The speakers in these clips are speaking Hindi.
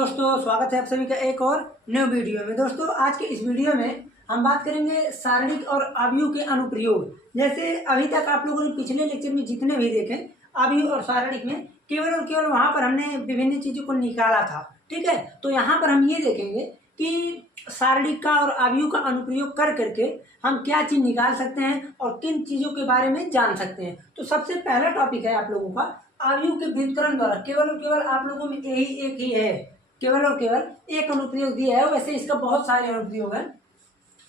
दोस्तों, स्वागत है आप सभी का एक और न्यू वीडियो में। दोस्तों, आज के इस वीडियो में हम बात करेंगे सारणिक और अवयव के अनुप्रयोग। जैसे अभी तक आप लोगों ने पिछले लेक्चर में जितने भी देखे अवयव और सारणिक में केवल और केवल वहां पर हमने विभिन्न चीजों को निकाला था। ठीक है, तो यहाँ पर हम ये देखेंगे कि सारणिक का और अवयव का अनुप्रयोग कर करके हम क्या चीज निकाल सकते हैं और किन चीजों के बारे में जान सकते हैं। तो सबसे पहला टॉपिक है आप लोगों का अवयव के व्युत्क्रम द्वारा। केवल और केवल आप लोगों में यही एक ही है, केवल और केवल एक अनुप्रयोग दिया है। वैसे इसका बहुत सारे अनुप्रयोग हैं।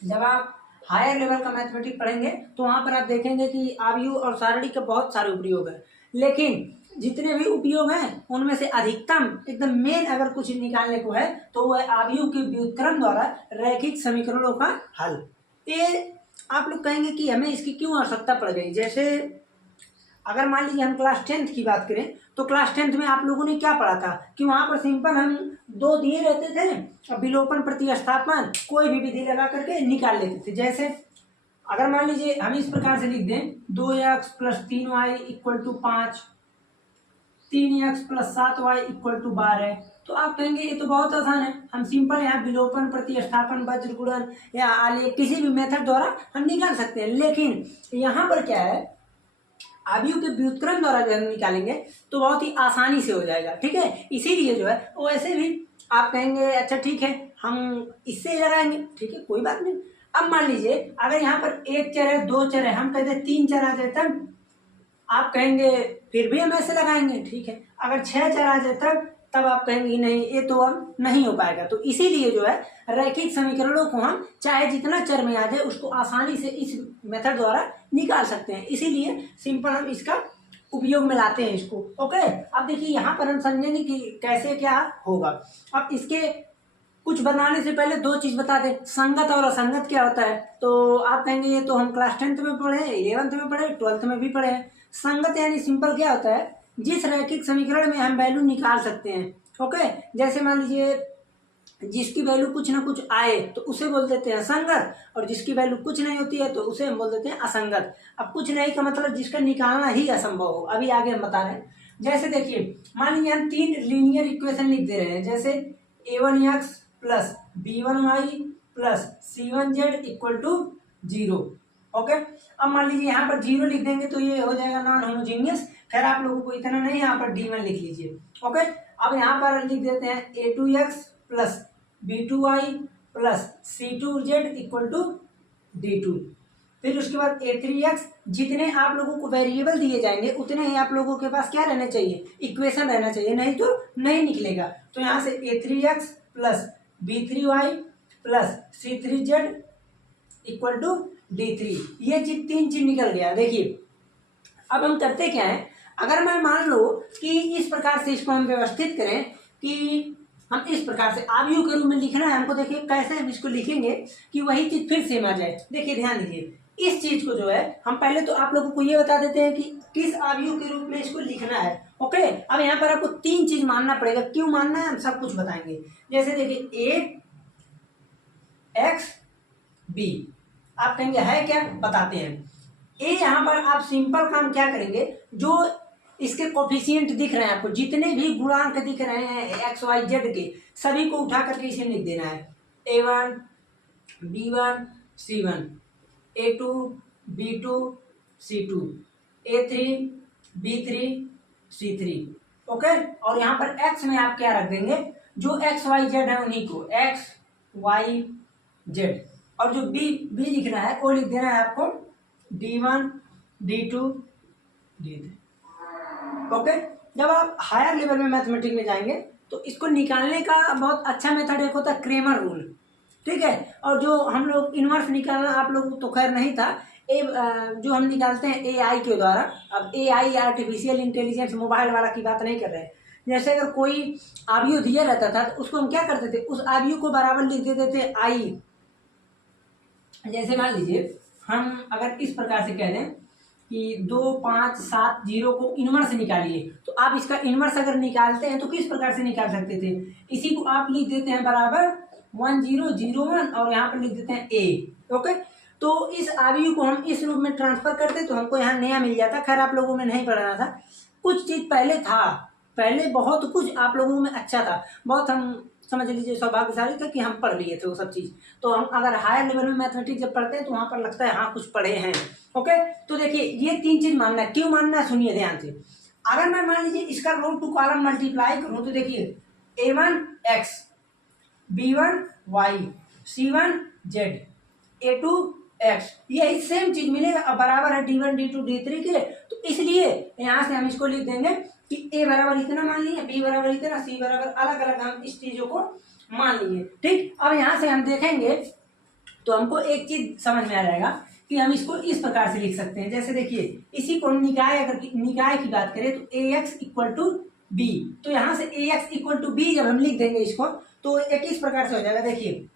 जब आप हायर लेवल का मैथमेटिक्स पढ़ेंगे तो वहां पर आप देखेंगे कि अवयव और सारणिक के बहुत सारे उपयोग हैं, लेकिन जितने भी उपयोग हैं उनमें से अधिकतम एकदम मेन अगर कुछ निकालने को है तो वह अवयव के व्युत्क्रम द्वारा रैखिक समीकरणों का हल। ये आप लोग कहेंगे कि हमें इसकी क्यों आवश्यकता पड़ गई। जैसे अगर मान लीजिए हम क्लास 10th की बात करें तो क्लास 10th में आप लोगों ने क्या पढ़ा था कि वहां पर सिंपल हम दो दिए रहते थे और विलोपन प्रतिस्थापन कोई भी विधि लगा करके निकाल लेते थे। जैसे अगर मान लीजिए हम इस प्रकार से लिख दें 2x + 3y = 5, 3x + 7y = 12, तो आप कहेंगे ये तो बहुत आसान है, हम सिंपल यहाँ विलोपन प्रतिस्थापन वज्र गुणन या आलेख किसी भी मेथड द्वारा हम निकाल सकते हैं। लेकिन यहाँ पर क्या है, अवयव के व्युत्क्रम द्वारा जो हम निकालेंगे तो बहुत ही आसानी से हो जाएगा। ठीक है, इसीलिए जो है वो ऐसे भी आप कहेंगे अच्छा ठीक है हम इससे लगाएंगे, ठीक है कोई बात नहीं। अब मान लीजिए अगर यहाँ पर एक चर है, दो चर है, हम कहते हैं 3 चर आ जाए तब आप कहेंगे फिर भी हम ऐसे लगाएंगे। ठीक है, अगर 6 चर आ जाए तब आप कहेंगे नहीं ये तो अब नहीं हो पाएगा। तो इसीलिए जो है रैखिक समीकरणों को हम चाहे जितना चर में आ जाए उसको आसानी से इस मेथड द्वारा निकाल सकते हैं। इसीलिए सिंपल हम इसका उपयोग में लाते हैं इसको। ओके, अब देखिए यहाँ पर हम समझेंगे कि कैसे क्या होगा। अब इसके कुछ बनाने से पहले दो चीज बता दें, संगत और असंगत क्या होता है। तो आप कहेंगे ये तो हम क्लास 10th में पढ़े, 11th में पढ़े, 12th में भी पढ़े हैं। संगत यानी सिंपल क्या होता है, जिस रैखिक समीकरण में हम वैल्यू निकाल सकते हैं। ओके, जैसे मान लीजिए जिसकी वैल्यू कुछ ना कुछ आए तो उसे बोल देते हैं संगत, और जिसकी वैल्यू कुछ नहीं होती है तो उसे हम बोल देते हैं असंगत। अब कुछ नहीं का मतलब जिसका निकालना ही असंभव हो। अभी आगे हम बता रहे हैं। जैसे देखिए मान लीजिए हम 3 लीनियर इक्वेशन लिख दे रहे हैं, जैसे a1x + b1y + c1z = 0। ओके, अब मान लीजिए यहाँ पर 0 लिख देंगे तो ये हो जाएगा नॉन होमोजीनियस। खैर आप लोगों को इतना नहीं, यहाँ पर d1 लिख लीजिए। ओके, अब यहाँ पर लिख देते हैं a2x + b2y + c2z = d2। फिर उसके बाद a3x, जितने आप लोगों को वेरिएबल दिए जाएंगे उतने ही आप लोगों के पास क्या रहना चाहिए, इक्वेशन रहना चाहिए, नहीं तो नहीं निकलेगा। तो यहाँ से a3x + b3y + c3z = d3। ये चीज 3 चीज निकल गया। देखिए अब हम करते क्या है, अगर मैं मान लो कि इस प्रकार से इसको हम व्यवस्थित करें कि हम इस प्रकार से अवयव के रूप में लिखना है हमको। देखिए कैसे हम इसको लिखेंगे कि वही चीज फिर सेम आ जाए। देखिए ध्यान दीजिए, इस चीज को जो है हम पहले तो आप लोगों को ये बता देते हैं कि किस अवयव के रूप में इसको लिखना है। ओके, अब यहाँ पर आपको 3 चीज मानना पड़ेगा। क्यों मानना है हम सब कुछ बताएंगे। जैसे देखिए a x b, आप कहेंगे है क्या, बताते हैं। ए यहाँ पर आप सिंपल काम क्या करेंगे, जो इसके कोफिशिएंट दिख रहे हैं आपको, जितने भी गुणांक दिख रहे हैं एक्स वाई जेड के, सभी को उठा करके इसे लिख देना है। a1 b1 c1, a2 b2 c2, a3 b3 c3। Okay, और यहाँ पर x में आप क्या रख देंगे, जो एक्स वाई जेड है उन्हीं को एक्स वाई जेड, और जो बी लिखना है वो लिख देना है आपको d1 d2 d3। ओके, जब आप हायर लेवल में मैथमेटिक्स में जाएंगे तो इसको निकालने का बहुत अच्छा मेथड एक होता है क्रेमर रूल। ठीक है, और जो हम लोग इनवर्स निकालना आप लोग तो खैर नहीं था, जो हम निकालते हैं AI के द्वारा। अब AI आर्टिफिशियल इंटेलिजेंस मोबाइल वाला की बात नहीं कर रहे हैं। जैसे अगर कोई अवयव दिया रहता था तो उसको हम क्या करते थे, उस अवयव को बराबर लिख देते थे I। जैसे मान लीजिए हम अगर इस प्रकार से कह दें कि 2 5 7 0 को इनवर्स निकालिए, तो आप इसका इनवर्स अगर निकालते हैं तो किस प्रकार से निकाल सकते थे, इसी को आप लिख देते हैं बराबर 1 0 0 1 और यहाँ पर लिख देते हैं a। ओके, तो इस अवयव को हम इस रूप में ट्रांसफर करते तो हमको यहाँ नया मिल जाता। खैर आप लोगों में नहीं पढ़ना था, कुछ चीज पहले था पहले बहुत कुछ आप लोगों में अच्छा था, बहुत हम समझ लीजिए सौभाग्यशाली थे कि हम पढ़ लिए थे वो सब चीज़। तो हम अगर हायर लेवल में मैथमेटिक्स जब पढ़ते हैं तो वहाँ पर लगता है हाँ कुछ पढ़े हैं। ओके, तो देखिए ये 3 चीज़ मानना है। क्यों मानना है सुनिए ध्यान से। अगर मैं मान लीजिए इसका रो टू कॉलम मल्टीप्लाई करूँ तो देखिए A1 x, B1 y, C1 z, A2 x, यही सेम चीज मिलेगा। अब बराबर है D1 D2 D3 के, तो इसलिए यहाँ से हम इसको लिख देंगे कि A बराबर इतना मान लिए, B बराबर इतना, C बराबर, अलग अलग हम इस चीजों को मान लिए। ठीक, अब यहाँ से हम देखेंगे तो हमको एक चीज समझ में आ जाएगा कि हम इसको इस प्रकार से लिख सकते हैं। जैसे देखिए इसी को निकाय, अगर निकाय की बात करें तो AX इक्वल टू B, तो यहाँ से AX इक्वल टू B जब हम लिख देंगे इसको तो एक इस प्रकार से हो जाएगा। देखिए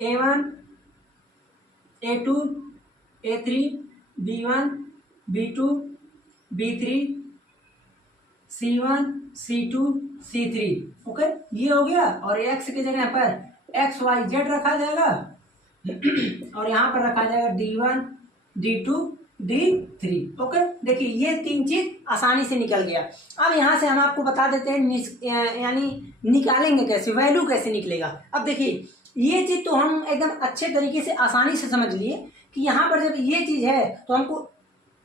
A1 A2 A3 B1 B2 B3 C1 C2 C3। Okay, ये हो गया। और x की जगह पर XYZ रखा जाएगा और यहाँ पर रखा जाएगा D1 D2 D3। ओके, देखिए ये 3 चीज आसानी से निकल गया। अब यहाँ से हम आपको बता देते हैं यानी निकालेंगे कैसे, वैल्यू कैसे निकलेगा। अब देखिए ये चीज तो हम एकदम अच्छे तरीके से आसानी से समझ लिए कि यहाँ पर जब ये चीज है तो हमको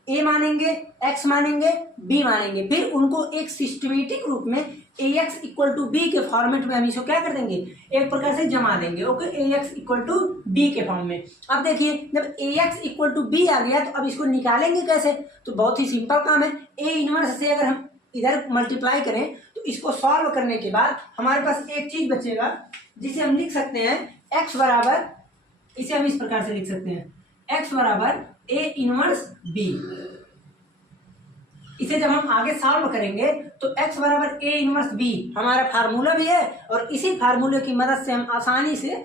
A मानेंगे, X मानेंगे, B मानेंगे, फिर उनको एक सिस्टमेटिक रूप में AX इक्वल टू B के फॉर्मेट में हम इसको क्या कर देंगे, एक प्रकार से जमा देंगे। Okay, AX equal to B के फॉर्म में। अब देखिए जब AX इक्वल टू B आ गया तो अब इसको निकालेंगे कैसे, तो बहुत ही सिंपल काम है। A इनवर्स से अगर हम इधर मल्टीप्लाई करें तो इसको सॉल्व करने के बाद हमारे पास एक चीज बचेगा जिसे हम लिख सकते हैं x बराबर, इसे हम इस प्रकार से लिख सकते हैं x बराबर A इनवर्स B। इसे जब हम आगे सॉल्व करेंगे तो x बराबर A इनवर्स B हमारा फार्मूला भी है, और इसी फार्मूले की मदद से हम आसानी से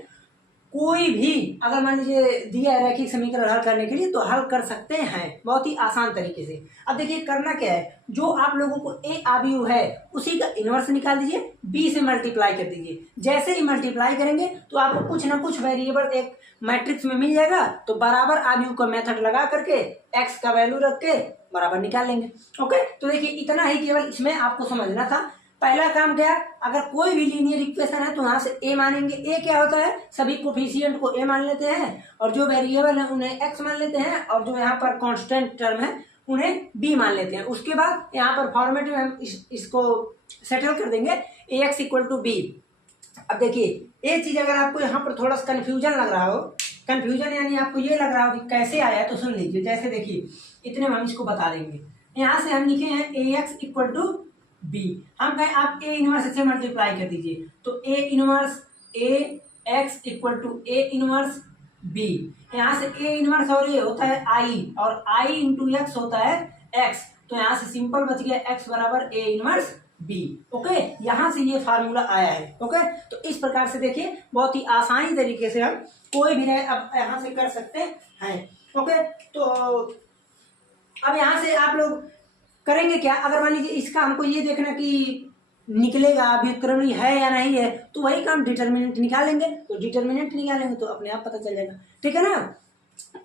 कोई भी अगर मान लीजिए दिया है रैखिक समीकरण हल करने के लिए तो हल कर सकते हैं बहुत ही आसान तरीके से। अब देखिए करना क्या है, जो आप लोगों को A आव्यूह है उसी का इन्वर्स निकाल दीजिए, B से मल्टीप्लाई कर दीजिए। जैसे ही मल्टीप्लाई करेंगे तो आपको कुछ ना कुछ वेरिएबल एक मैट्रिक्स में मिल जाएगा, तो बराबर आव्यूह का मेथड लगा करके x का वैल्यू रख के बराबर निकाल लेंगे। ओके, तो देखिए इतना ही केवल इसमें आपको समझना था। पहला काम क्या, अगर कोई भी लीनियर इक्वेशन है तो यहाँ से A मानेंगे। A क्या होता है, सभी कोफिशिएंट को A मान लेते हैं और जो वेरिएबल है उन्हें x मान लेते हैं और जो यहाँ पर कांस्टेंट टर्म है उन्हें B मान लेते हैं। उसके बाद यहाँ पर फॉर्मेट में हम इसको सेटल कर देंगे AX इक्वल टू B। अब देखिए एक चीज अगर आपको यहाँ पर थोड़ा सा कन्फ्यूजन लग रहा हो, कन्फ्यूजन यानी आपको ये लग रहा हो कि कैसे आया है, तो सुन लीजिए। जैसे देखिए इतने में हम इसको बता देंगे। यहाँ से हम लिखे हैं AX इक्वल टू B, हम कहें आप A इनवर्स से मल्टीप्लाई कर दीजिए तो A inverse AX equal to A inverse B। यहाँ से A इनवर्स और ये होता है I और I इंटू एक्स होता है X, तो यहाँ से सिंपल बच गया X बराबर A इनवर्स B। ओके, यहाँ से ये फार्मूला आया है। ओके, तो इस प्रकार से देखिए बहुत ही आसानी तरीके से हम कोई भी रहे अब यहाँ से कर सकते हैं। ओके, तो अब यहाँ से आप लोग करेंगे क्या, अगर मान लीजिए इसका हमको ये देखना कि निकलेगा व्युत्क्रमणीय है या नहीं है, तो वही काम डिटर्मिनेंट निकालेंगे। तो डिटर्मिनेंट निकालेंगे तो अपने आप पता चल जाएगा, ठीक है ना।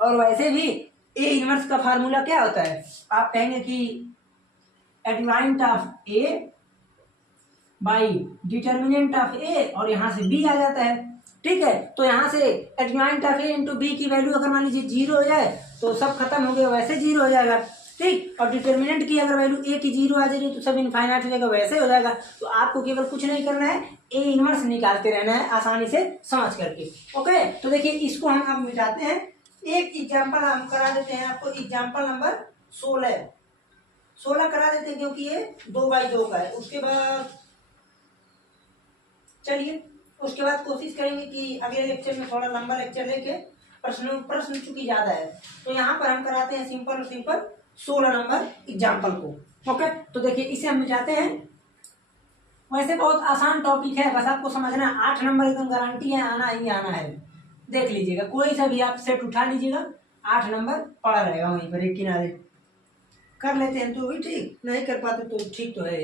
और वैसे भी A इनवर्स का फार्मूला क्या होता है, आप कहेंगे कि adjoint of A by determinant of A और यहाँ से B आ जाता है। ठीक है, तो यहाँ से adjoint of A into B की वैल्यू अगर मान लीजिए 0 हो जाए तो सब खत्म हो गया, वैसे 0 हो जाएगा। ठीक, और डिटर्मिनेंट की अगर वैल्यू A की 0 आ जाएगी तो सब इनफाइनाइट हो जाएगा, वैसे हो जाएगा। तो आपको केवल कुछ नहीं करना है, A इनवर्स निकालते रहना है आसानी से समझ करके। ओके, तो देखिए इसको हम अब मिटाते हैं। एक एग्जाम्पल हम करा देते हैं आपको, एग्जाम्पल नंबर 16 करा देते हैं क्योंकि ये 2x2 का है। उसके बाद चलिए उसके बाद कोशिश करेंगे कि अगले लेक्चर में थोड़ा लंबा लेक्चर लेके प्रश्न चूंकि ज्यादा है तो यहाँ पर हम कराते हैं सिंपल और सिंपल 16 नंबर एग्जाम्पल को। ओके, तो देखिए इसे हम मिटाते हैं। वैसे बहुत आसान टॉपिक है, बस आपको समझना 8 नंबर एकदम गारंटी है, आना ही आना है। देख लीजिएगा, कोई सा भी आप सेट उठा लीजिएगा, 8 नंबर पड़ा रहेगा वहीं पर एक किनारे। कर लेते हैं तो भी ठीक, नहीं कर पाते तो ठीक तो है।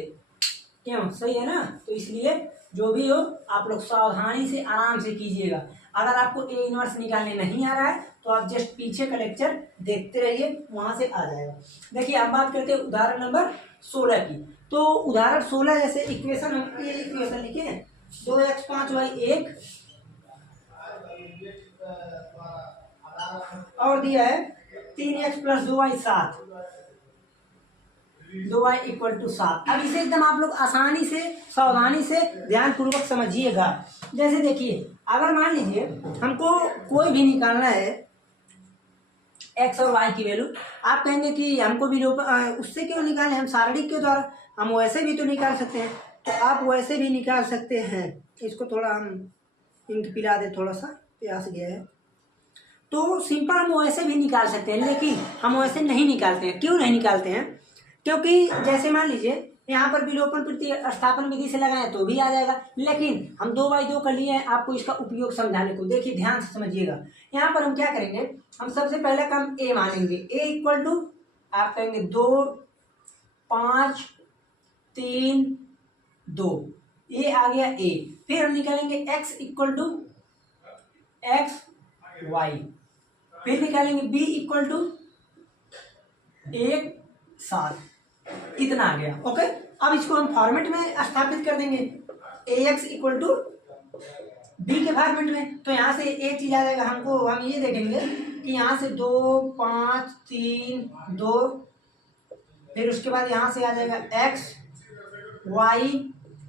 क्यों, सही है ना। तो इसलिए जो भी हो आप लोग सावधानी से आराम से कीजिएगा। अगर आपको ए इनवर्स निकालने नहीं आ रहा है तो आप जस्ट पीछे का लेक्चर देखते रहिए, वहां से आ जाएगा। देखिए हम बात करते हैं उदाहरण नंबर 16 की। तो उदाहरण 16 जैसे इक्वेशन, हम ये इक्वेशन लिखे हैं 2x 5y 1 और दिया है 3x plus 2y 7, 2y equal to 7। अब इसे एकदम आप लोग आसानी से सावधानी से ध्यान पूर्वक समझिएगा। जैसे देखिए अगर मान लीजिए हमको कोई भी निकालना है x और y की वैल्यू, आप कहेंगे कि हमको भी उससे क्यों निकालें, हम सारणिक के द्वारा, हम वैसे भी तो निकाल सकते हैं। तो आप वैसे भी निकाल सकते हैं। इसको थोड़ा हम इंक पिला दे, थोड़ा सा प्यास गया है। तो सिंपल हम वैसे भी निकाल सकते हैं, लेकिन हम वैसे नहीं निकालते हैं। क्यों नहीं निकालते हैं? क्योंकि जैसे मान लीजिए यहाँ पर विलोपन प्रतिस्थापन विधि से लगाएं तो भी आ जाएगा, लेकिन हम 2/2 कर लिए हैं आपको इसका उपयोग समझाने को। देखिए ध्यान से समझिएगा। यहाँ पर हम क्या करेंगे, हम सबसे पहले काम ए मानेंगे। ए इक्वल टू आप कहेंगे 2 5 3 2, ये आ गया ए। फिर हम निकालेंगे x equal to X Y, फिर निकालेंगे b इक्वल टू 1 7, इतना आ गया। ओके, अब इसको हम फॉर्मेट में स्थापित कर देंगे, ax इक्वल टू b के फॉर्मेट में। तो यहाँ से एक चीज आ जाएगा हमको, हम ये देखेंगे कि यहाँ से 2 5 3 2, फिर उसके बाद यहाँ से आ जाएगा x y,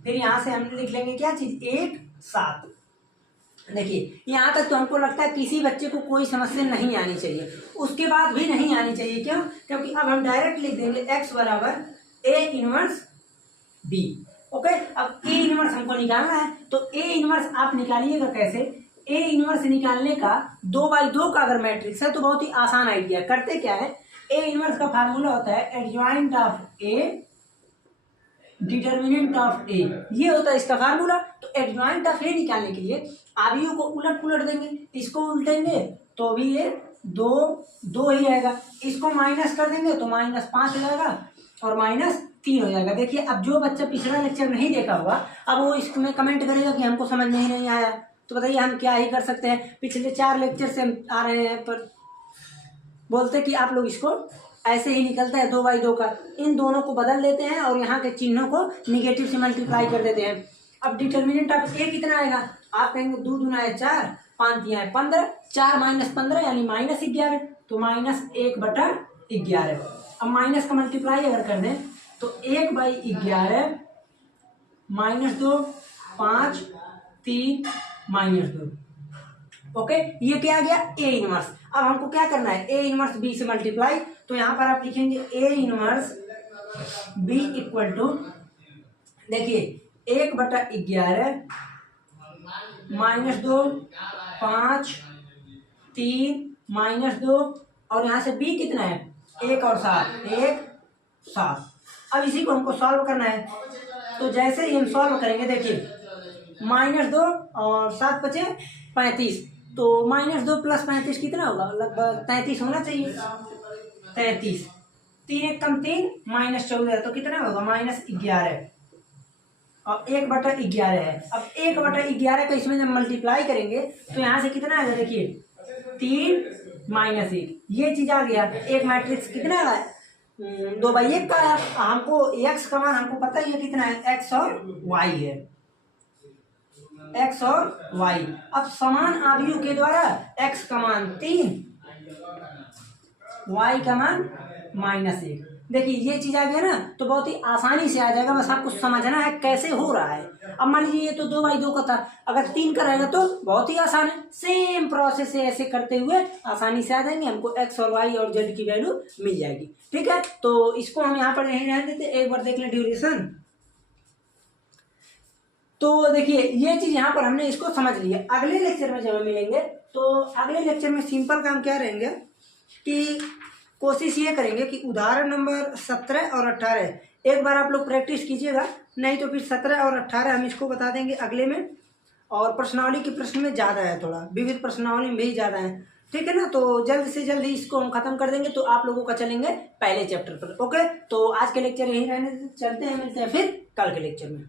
फिर यहाँ से हम लिख लेंगे क्या चीज 1 7। देखिए यहाँ तक तो हमको लगता है किसी बच्चे को कोई समस्या नहीं आनी चाहिए, उसके बाद भी नहीं आनी चाहिए। क्यों? क्योंकि अब हम डायरेक्ट लिख देंगे x बराबर ए इनवर्स बी। ओके, अब ए इनवर्स हमको निकालना है, तो ए इनवर्स आप निकालिएगा कैसे? ए इनवर्स निकालने का 2/2 का अगर मैट्रिक्स है तो बहुत ही आसान आइडिया। करते क्या है, ए इनवर्स का फार्मूला होता है adjoint of A determinant of A, ये होता है इसका फार्मूला। तो एडजॉइंट ऑफ ए निकालने के लिए आवियों को उलट पुलट देंगे, इसको उल्टेंगे तो भी ये 2 ही आएगा, इसको माइनस कर देंगे तो -5 हो जाएगा और -3 हो जाएगा। देखिए अब जो बच्चा पिछला लेक्चर नहीं देखा होगा अब वो इसमें कमेंट करेगा कि हमको समझ में ही नहीं आया। तो बताइए हम क्या ही कर सकते हैं, पिछले 4 लेक्चर से हम आ रहे हैं, पर बोलते कि आप लोग इसको ऐसे ही निकलता है 2/2 का, इन दोनों को बदल देते हैं और यहाँ के चिन्हों को निगेटिव से मल्टीप्लाई कर देते हैं। अब डिटर्मिनेंट ऑफ ए कितना आएगा, आप कहेंगे 2 दूना है 4, 5 दिया है 15, 4 - 15 यानी -11, तो -1/11। अब माइनस का मल्टीप्लाई अगर कर दें तो 1/11 -2 5 3 -2। ओके, ये क्या आ गया ए इनवर्स। अब हमको क्या करना है, ए इनवर्स बी से मल्टीप्लाई, तो यहाँ पर आप लिखेंगे A inverse B equal to, देखिए 1/11 -2 5 3 -2 और यहाँ से बी कितना है 1 और 7, 1 7। अब इसी को हमको सॉल्व करना है, तो जैसे ही हम सॉल्व करेंगे देखिए -2 और 7 बचे 35, तो -2 + 35 कितना होगा, लगभग 33 होना चाहिए। 33, 3 1 कम 3 -14, तो कितना होगा -11 और 1/11 है। अब 1/11 को इसमें जब मल्टीप्लाई करेंगे तो यहाँ से कितना आएगा, देखिए 3 -1, ये चीज आ गया। एक मैट्रिक्स कितना है 2/1 का है। हमको x का मान हमको पता ही है कितना है, x और y है, x और y। अब समान आव्यूह के द्वारा x का मान 3, y का मान -1। देखिए ये चीज आ गया ना, तो बहुत ही आसानी से आ जाएगा, बस आपको समझना है कैसे हो रहा है। अब मान लीजिए ये तो 2/2 का था, अगर 3 का रहेगा तो बहुत ही आसान है, सेम प्रोसेस से ऐसे करते हुए आसानी से आ जाएंगे, हमको x और y और z की वैल्यू मिल जाएगी। ठीक है, तो इसको हम यहाँ पर यहीं रहने देते, एक बार देख लें ड्यूरेशन। तो देखिए ये चीज यहाँ पर हमने इसको समझ लिया। अगले लेक्चर में जब हम मिलेंगे तो अगले लेक्चर में सिंपल काम क्या रहेंगे कि कोशिश ये करेंगे कि उदाहरण नंबर 17 और 18 एक बार आप लोग प्रैक्टिस कीजिएगा, नहीं तो फिर 17 और 18 हम इसको बता देंगे अगले में। और प्रश्नावली के प्रश्न में ज़्यादा है, थोड़ा विविध प्रश्नावली में भी ज़्यादा है, ठीक है ना। तो जल्द से जल्द ही इसको हम खत्म कर देंगे, तो आप लोगों का चलेंगे पहले चैप्टर पर। ओके, तो आज के लेक्चर यहीं रहने चलते हैं, मिलते हैं फिर कल के लेक्चर में।